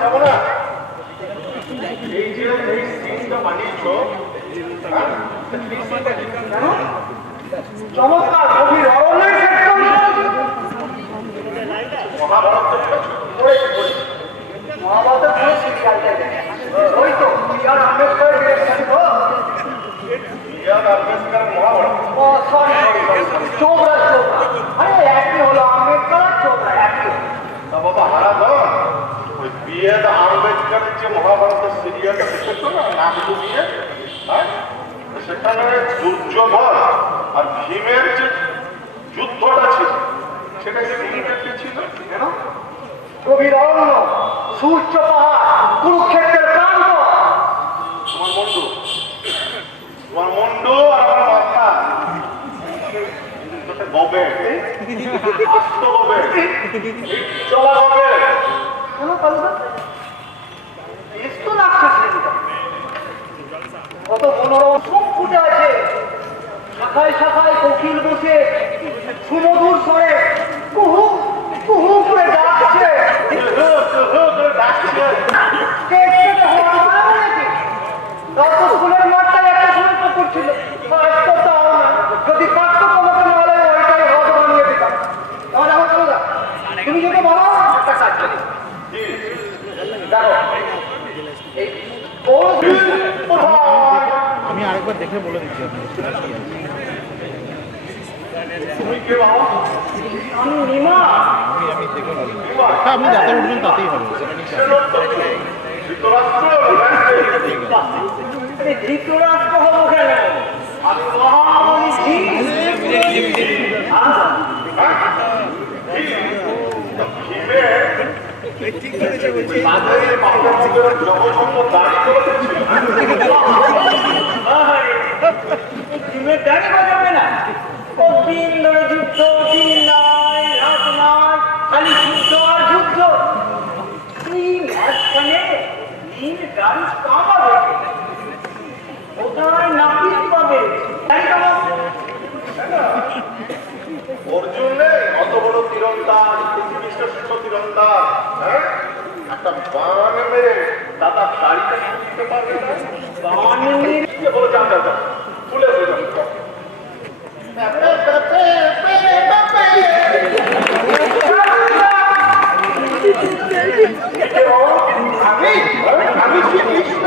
যাবো না। এই যে এই সিনটা বানিয়েছো, চমৎকার কবির অরণ্যের ক্ষেত্র মহাভারত পড়েছি বলি। মহাভারতের পুরো সিরিয়ালটা ওই তো বিআর আম্বেদকর ডিরেকশন তো বিআর আম্বেদকর মহাভারত। ও সরি চোপড়া আরে একই হলো আম্বেদকর আর চোপড়া একই। তা বাবা হারাধন, ওই বিআর আম্বেদকরের যে মহাভারতের সিরিয়ালটা দেখেছো না, নাম দিয়ে, হ্যাঁ, সেখানে দুর্যোধন আর ভীমের যে যুদ্ধটা ছিল সেটা কি ছিল? কেন কবির অরণ্য, সূর্য পাহাড়, কুরুক্ষেত্রের প্রান্ত। তোমার মুন্ডু আর আমার মাথা গবে গবে চলা গবে। কেন কালুদা বেশ তো লাগছে সেটা, কত মনোরম সুখ ফুটে আছে, শাখায় শাখায় কোকিল বসে সুমধুর স্বরে কুহু কুহু করে ডাকছে। স্কুলের মাঠটায় একটা সময় পুকুর ছিল, তো তাও না, যদি পারতো তোমাকে নাহলে ওইটাই হদ বানিয়ে দিতাম। তাহলে আমার কালুদা তুমি যদি বলো একটা কাজ করি, দেখো এই আমি আরেকবার দেখে বলে দিচ্ছি আমি নিমা, আমি দেখে বলে আপনি যাতে উঠবেন তাতেই হবে। ধৃতরাষ্ট্র হবো কেন, আমি মহামণি দাঁড়িয়ে বাজাবে না, ও দিন ধরে যুদ্ধ, দিন নাই রাত নাই, খালি যুদ্ধ আর যুদ্ধ। মাঝখানে দিন গাড়ি কামাবে, ওটাই নাপিত পাবে। অর্জুন নেই অত বড় তীরন্দাজ, পৃথিবীর শ্রেষ্ঠ তীরন্দাজ, হ্যাঁ, একটা বান মেরে দাদা গাড়িটা দিতে পারবে না। বান মেরে বলে যান দাদা তুলে দেবেন। আমি শ্রীকৃষ্ণ,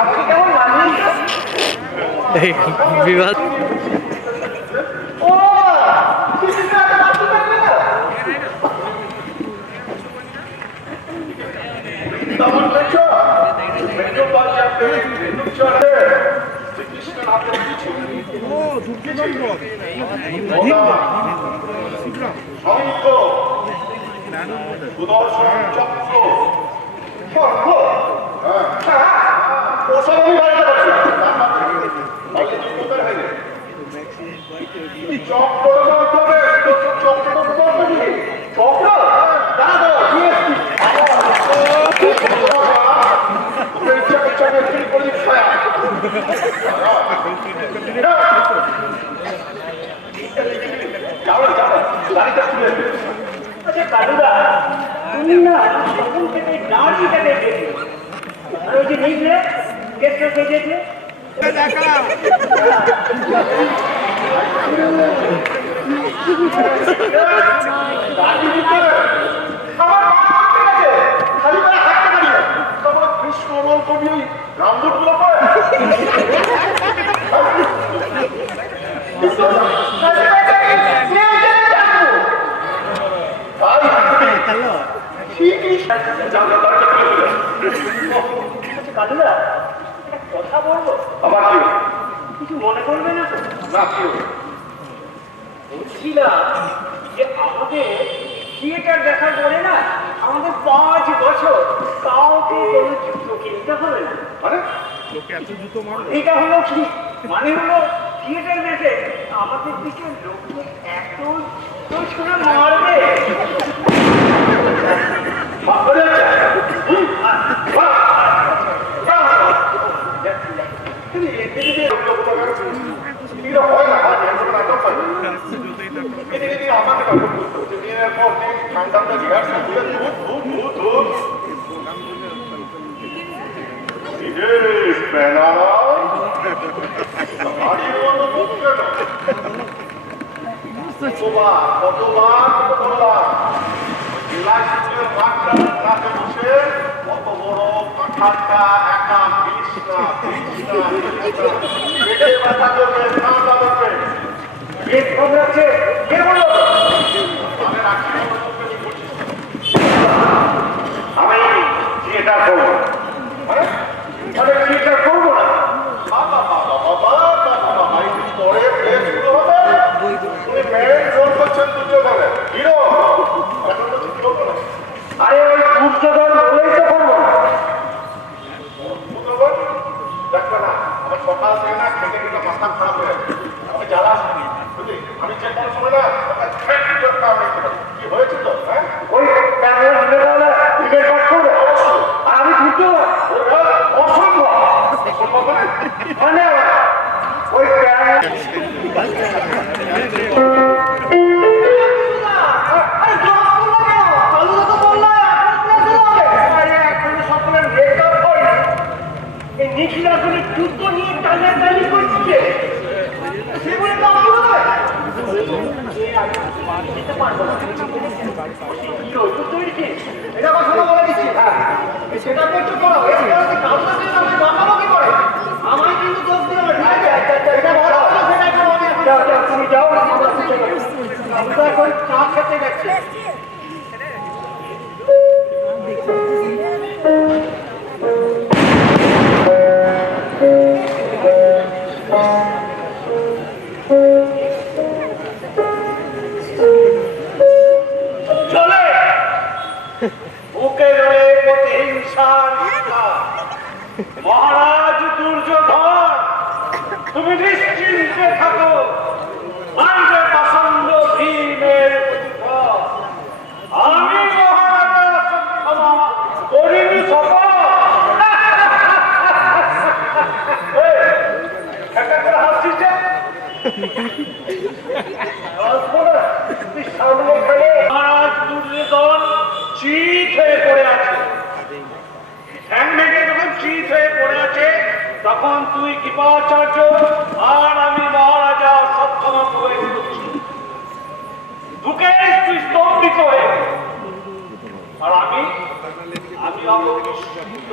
আপনি কেমন মানিয়ে বিবাদ ও শ্রীকৃষ্ণ এত বাকি থাকবে না। তখন দেখছো মেট্রো বাস যাবে, রেলু চড়বে, শ্রীকৃষ্ণের হাতে কিছু শঙ্খ, সুদর্শন চক্র, শঙ্খ, ওসব আমি বাড়িতে পারছি চক্র মাধ্যমে চক্র চক্র দাদা আচ্ছা কালুদা, তুমি না তখন থেকে দাঁড়িয়ে দেখে আর ওই যে নিচে কেসটা সেজেছে কৃষ্ণ কবি ওই রামদূত গুলো পায় কালুদা কথা বলবো, আবার কি কিছু মনে করবে না তো? না কি বলছিলাম যে আমাদের থিয়েটার দেখার পরে না আমাদের 5 বছর কাউকে কোনো জুতো কিনতে হবে না। মানে এটা হলো কি মানে হলো থিয়েটার দেখে আমাদের দিকে লোকে এত তো শুনে মারবে। আমাকে ঠান্ডা রিহার্সাল আমি থিয়েটার করবো থিয়েটার করবো না বাবা বাবা বাবা বাবা একটু পরে প্লে শুরু হবে তুমি মেন রোল করছেন দুর্যোধনের হিরো এখন তো ঠিক করবো না আরে ওই দুর্যোধন বলেই তো করবো দেখবে না আমার সকাল থেকে না খেতে খেতে মাথা খারাপ হয়ে যাচ্ছে আমি জ্বালা বুঝলি আমি যে কোনো সময় না কি হয়েছে তো হ্যাঁ ওই আমি দুটো অসম্ভব মানে ওই যুদ্ধ নিয়ে টানাটানি করছে সেগুলো তো আমি এটা কথা বলে দিচ্ছি সেটা একটু করো করে আমায় কিন্তু দোষ দিও তুমি যাও আমরা এখন চা খেতে যাচ্ছি মহারাজ দুর্যোধন তুমি নিশ্চিন্তে থাকো মানবে পছন্দ ভীমের আমি মহারাজ ক্ষমা করিনি সকল হাসছিস মহারাজ দুর্যোধন চিত হয়ে পড়ে আছে যখন চিত হয়ে পড়ে আছে তখন তুই কৃপাচার্য আর আমি মহারাজা সক্ষম করে দিচ্ছি ঢুকে তুই স্তম্ভিত হয়ে আর আমি অবিশ্বাসিত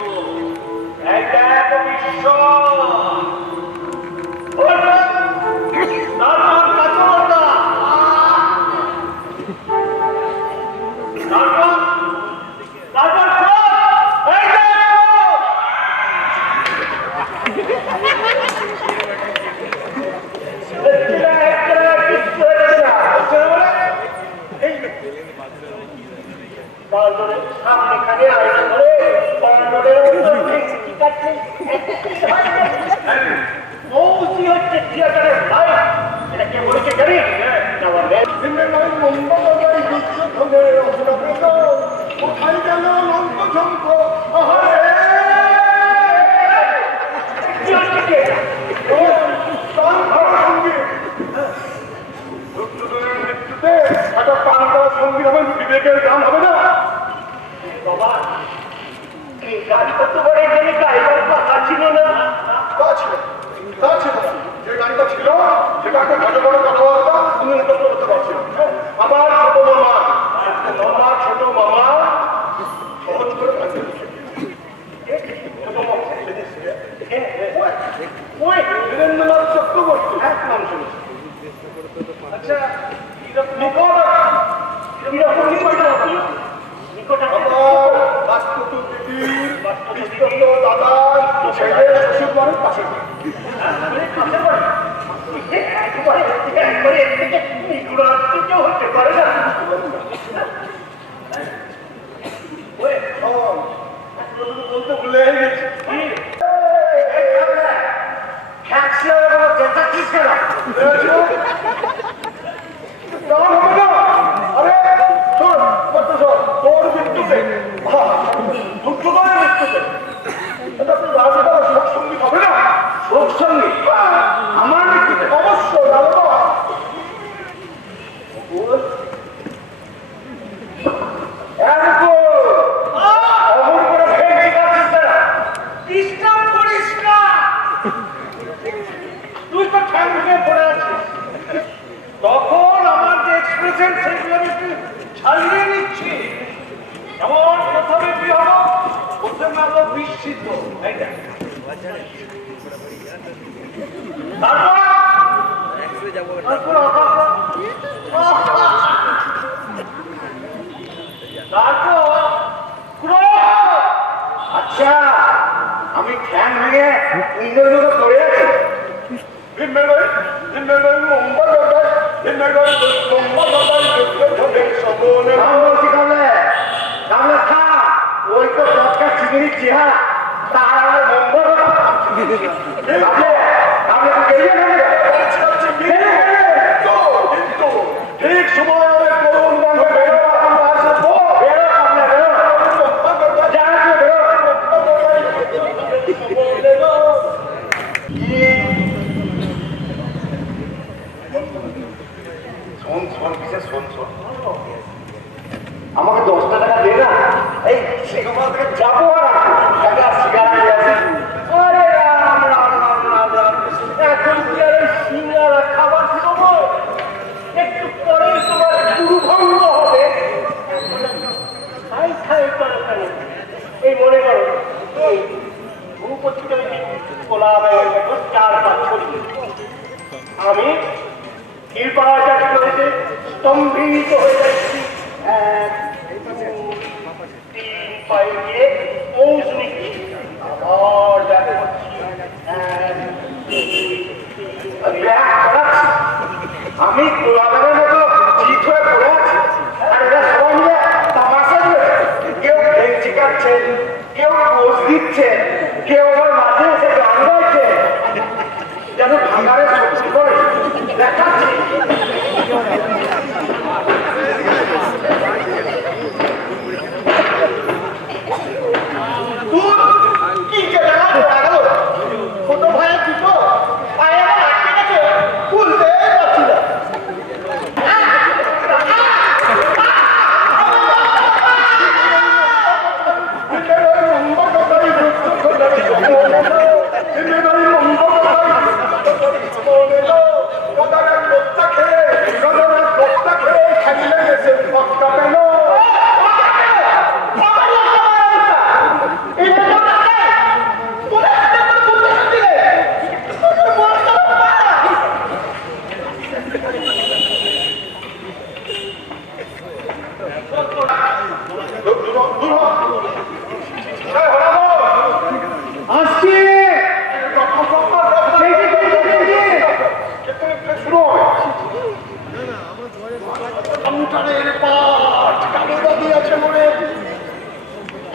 সামনেখানে আয়না করে মৌসি হচ্ছে থিয়েটারের ভাই এটা কে বলেছে জানি কোথায় গেল লঙ্কঝঙ্ক মৃত্যুতে একটা পান করা সঙ্গীত হবে বিবেকের গান হবে না বাবা এই গান করতে পারে এখানে গাইবার কথা ছিল না তা ছিল যে গানটা ছিল সেটা একটা ঘাটে বড় কথাবার্তা তুমি মুখস্থ করতে পারছি আমার ছোট মামা সহজ করে গান বীরেন্দ্রনাথ চক্রবর্তী নাম শুনেছি আচ্ছা দাদা ছেলে শ্বশুর বাড়ির পাশে হতে পারে না বলতে ভুলে গেছি আরে শোন তোর মৃত্যুতে দুর্যোধনের মৃত্যুতে এটা তুই সৎসঙ্গী হবে না সৎসঙ্গী আমার মৃত্যুতে অবশ্যই এমন প্রথমে কি হলো, প্রথমে হলো বিস্মিত, এই দেখ। তারপর আচ্ছা, আমি ঠ্যাং ভেঙে ইন্দ্রযোগে পড়ে আছি। ওই তো দশটা চিংড়ি চেহারা, তার আগে ঠিক সময় আমাকে 10টা টাকা দে না, এই সেখান থেকে যাবো আর একটা সিগারেট নিয়ে আসি। আরে রাম রাম রাম রাম রাম, এখন কি আর সিঙ্গারা খাবার খাবো? একটু পরে তোমার গুরুভঙ্গ হবে। এই মনে করো ভূপতিকে কোলা 4-5 ছড়িয়ে আমি কৃপাচার করেছে স্তম্ভিত হয়ে যাচ্ছি। 1-2-3 পায়ে গিয়ে পৌঁছ নিচ্ছি, আবার ব্যাক করছি। আমি গোলামের মতো চিত হয়ে পড়ে আছি, আর এরা সবাই মিলে তামাশা দিয়েছে। কেউ ভেঙচি কাটছে, কেউ পোজ দিচ্ছে, কেউ আবার মাঝে এসে গান গাইছে, যেন ভাঙারে সত্যি করে দেখাচ্ছি। ছোট ভাইয়ের দুটো পায়ে আমার আটকে গেছে, খুলতে পারছি না।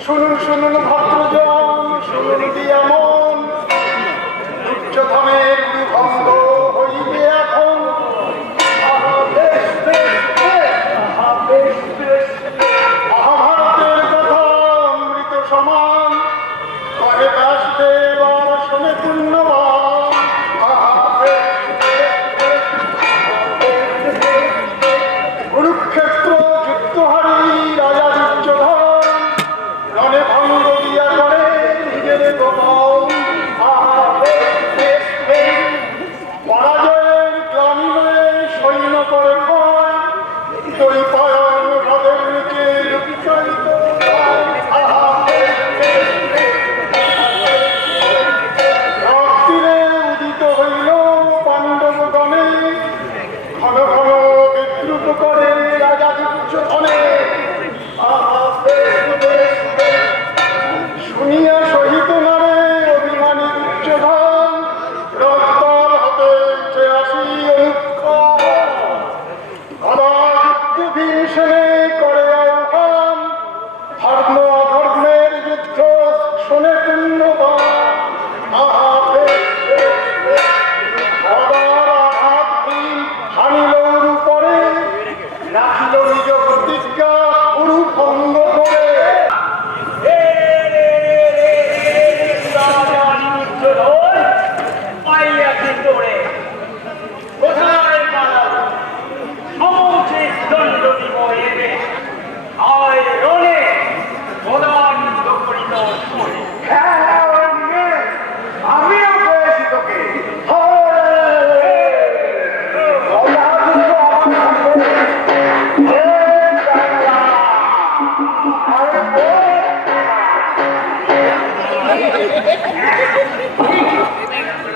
শুনুন শুনুন ভদ্রজন, শুনুন দিয়া মন, উচ্চধনের ভঙ্গ হইবে এখন। মহাভারতের কথা অমৃত সমান, করে ব্যাসদেব আর শোনে পুণ্যবান। কুরুক্ষেত্র যুদ্ধহারী রাজা দুর্যোধন রণে ভঙ্গ দিয়া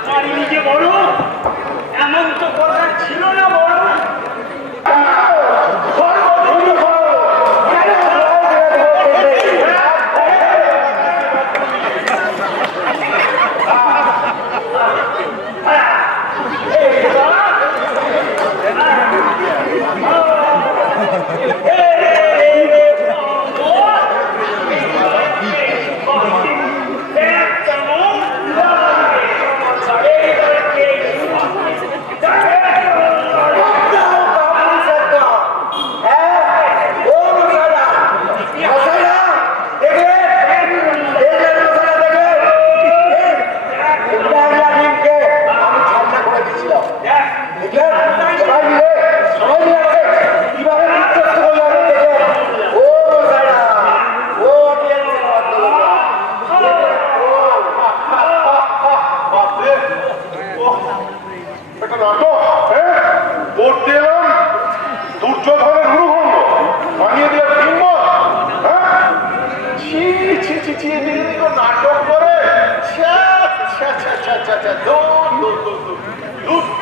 পারিনি যে বড়, এমন তো কথা ছিল না বড়। বাপরে, ওহ, একটা নাটক, হ্যাঁ? পড়তে এলাম দুর্যোধনের গুরুভঙ্গ, বানিয়ে দিলাম কিংবদ, হ্যাঁ? ছি, ছি, ছি, ছি, এদিকে নাটক করে, ছ্যা, ছ্যা, ছ্যা, ছ্যা, ছ্যা, ছ্যা, দূর, দূর, দূর, দূর, দূর।